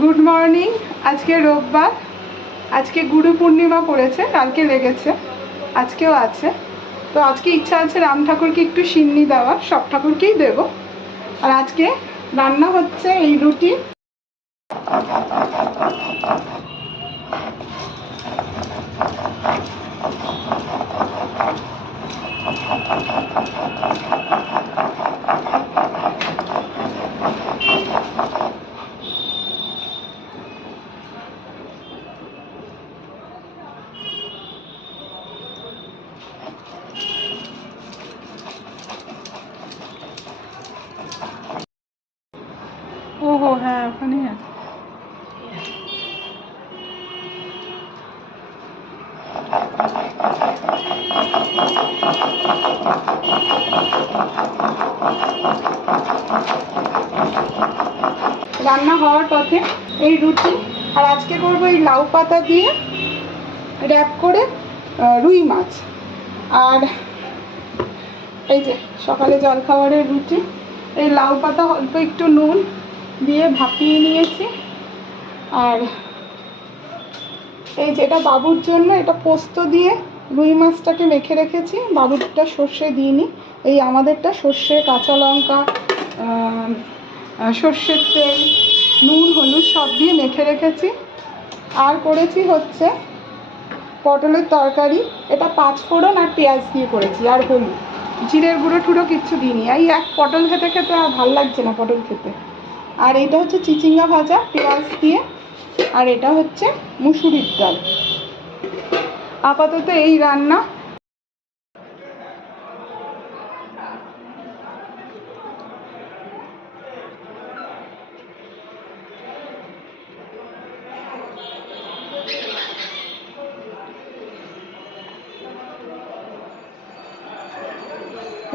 Good morning. আজকে রোববার, আজকে গুরু পূর্ণিমা পড়েছে, কালকে লেগেছে, আজকেও আছে। তো আজকে ইচ্ছা আছে রাম ঠাকুরকে একটু সিন্নি দেওয়ার, সব ঠাকুরকেই দেব। আর আজকে রান্না হচ্ছে এই রুটি, ওহো হ্যাঁ ওখানেই আছে। রান্না হওয়ার পথে এই রুটি, আর আজকে করবো এই লাউ পাতা দিয়ে র্যাপ করে রুই মাছ। আর এই যে সকালে জলখাবারের রুটি, এই লাউ পাতা অল্প একটু নুন দিয়ে ভাপিয়ে নিয়েছি। আর এই যেটা বাবুর জন্য, এটা পোস্ত দিয়ে রুই মাছটাকে মেখে রেখেছি। বাবুরটা সর্ষে দিইনি, এই আমাদেরটা সর্ষে, কাঁচা লঙ্কা, সর্ষের তেল, নুন, হলুদ সব দিয়ে মেখে রেখেছি। আর করেছি হচ্ছে পটলের তরকারি, এটা 5 ফোড়ন আর পেঁয়াজ দিয়ে করেছি, আর হলুদ, জিরের গুঁড়ো টুড়ো কিচ্ছু দিইনি। এই এক পটল খেতে খেতে আর ভাল লাগছে না পটল খেতে। আর এটা হচ্ছে চিচিঙ্গা ভাজা পেঁয়াজ দিয়ে, আর এটা হচ্ছে মুসুরির ডাল। আপাতত এই রান্না।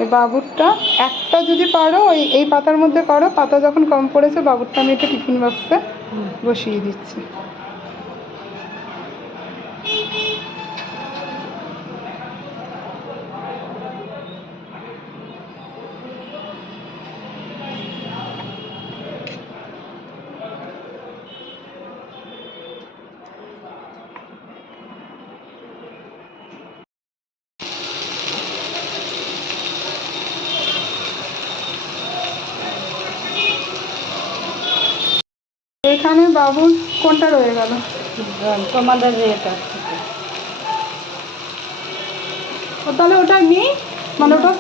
এই বাবুরটা একটা যদি পারো এই পাতার মধ্যে করো, পাতা যখন কম পড়েছে বাবুরটা আমি এটা টিফিন বক্সে বসিয়ে দিচ্ছি। এখানে বাবুর কোনটা রয়ে গেল? তোমাদের এটা তাহলে ওটা নেই, মানে ওটা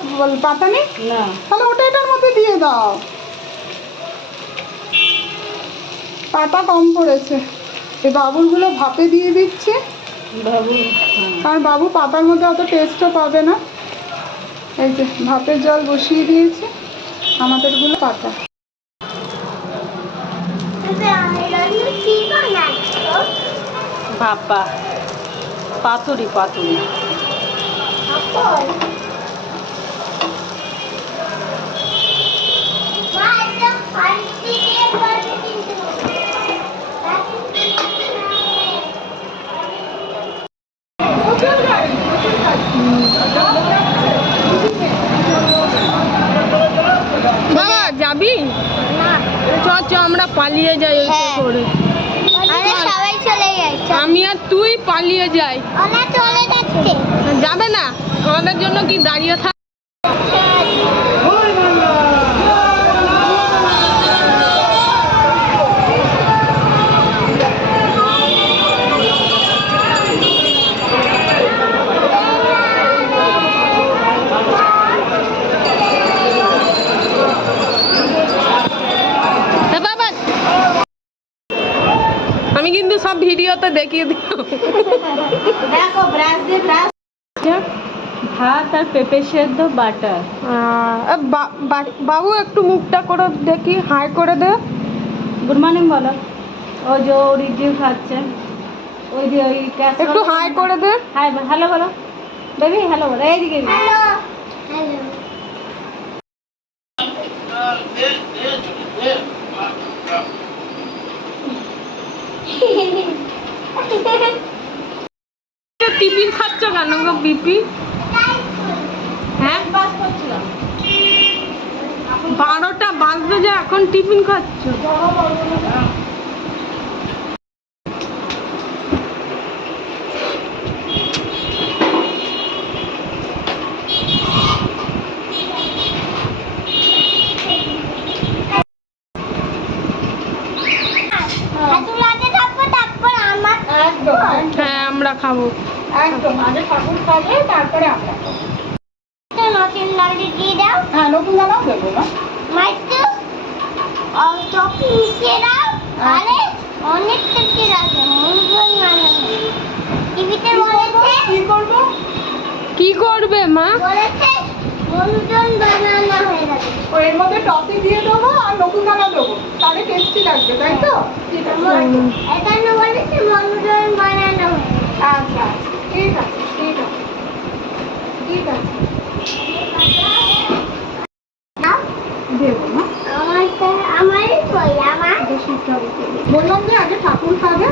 পাতা নেই না, তাহলে ওটা এটার মধ্যে দিয়ে দাও। পাতা কম পড়েছে, এই বাবুরগুলো ভাপে দিয়ে দিচ্ছে। বাবু কারণ বাবু পাতার মধ্যে অত টেস্টও পাবে না। এই যে ভাপের জল বসিয়ে দিয়েছি, আমাদেরগুলো পাতা। ভাপা পাতুরি পাতুরি বাবা যাবি? চ আমরা পালিয়ে যাই করে। সবাই চলে যাচ্ছে, আমি আর তুই পালিয়ে যাই। ওরা চলে যাচ্ছে। যাবে না? আমাদের জন্য কি দাঁড়িয়ে থাক? আমি কিন্তু সব ভিডিওতে দেখিয়ে দিই। দেখো ব্রাশ দিয়ে ব্রাশ। ভাত আর পেঁপে সেদ্ধ বাটার। বাবু একটু মুখটা করে দেখি, হাই করে দে। গুড মর্নিং বলো। ও যে রিভিউ খাচ্ছে, ওই যে ওই একটু হাই করে দে। হাই হ্যালো বলো বেবি, হ্যালো বলো। এইদিকে হ্যালো হ্যালো। টিফিন খাচ্ছ কেন গো বিপি? হ্যাঁ 12টা বাজতে, যে এখন টিফিন খাচ্ছ? খাবো। একদম আগে ঠাকুর খাবে তারপরে আমরা খাবো। তো নতুন লালটি দিয়ে দাও। হ্যাঁ নতুন দানাও দেবো না। মাইতো চকি মিশিয়ে দাও। আরে অনেক থেকে রাখবে মনজন বানানো। টিভিতে বলেছে কি করবো? কি করবে মা? বলেছে মনজন বানানো হয়ে যাবে। ও এর মধ্যে টফি দিয়ে দেবো আর নতুন দানা দেবো, তাহলে টেস্টি লাগবে তাই তো? ঠিক আছে এখানে বলেছে মনজন বানানো হয়ে যাবে। আচ্ছা আচ্ছা ঠিক আছে ঠিক আছে ঠিক আছে দেবো না। আমারই কই আমার বললাম যে আগে ঠাকুর খাবে।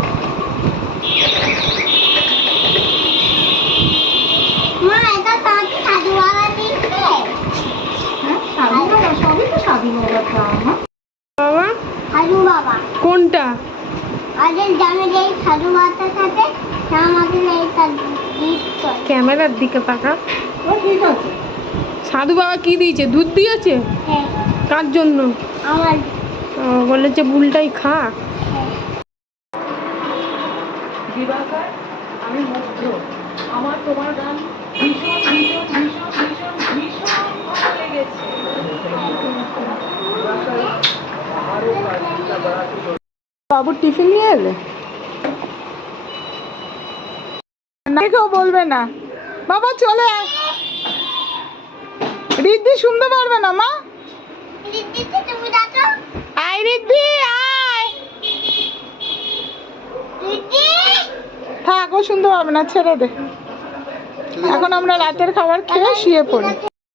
মা এটা তোমাকে সাধু বাবা দিচ্ছে। হ্যাঁ সাধু বাবা, সবই তো সাধু বাবা খাওয়া মা। বাবা সাধু বাবা কোনটা? আজের জানে যে এই সাধু বাবার সাথে আমাদের এইটা দিচ্ছে। ক্যামেরার দিকে তাকা। ও ঠিক আছে। সাধু বাবা কি দিয়েছে? দুধ দিয়েছে? হ্যাঁ কার জন্য? আমার ও, বলেছে বুলটাই খা। দিবাকর আমি মুগ্ধ, আমার তোমার গান ভীষণ ভীষণ ভীষণ ভীষণ ভীষণ ভালো লেগেছে। বাবুর টিফিন নিয়ে এলে? না কেউ বলবে না। বাবা চলে আয়। রিদ্ধি শুনতে পারবে না মা। দিদিতে তুমি দেখো আয় রিদ্ধি আয়। দিদি থাক ও শুনতে পারবে না, ছেড়ে দে। এখন আমরা রাতের খাবার খেয়ে শুয়ে পড়ি।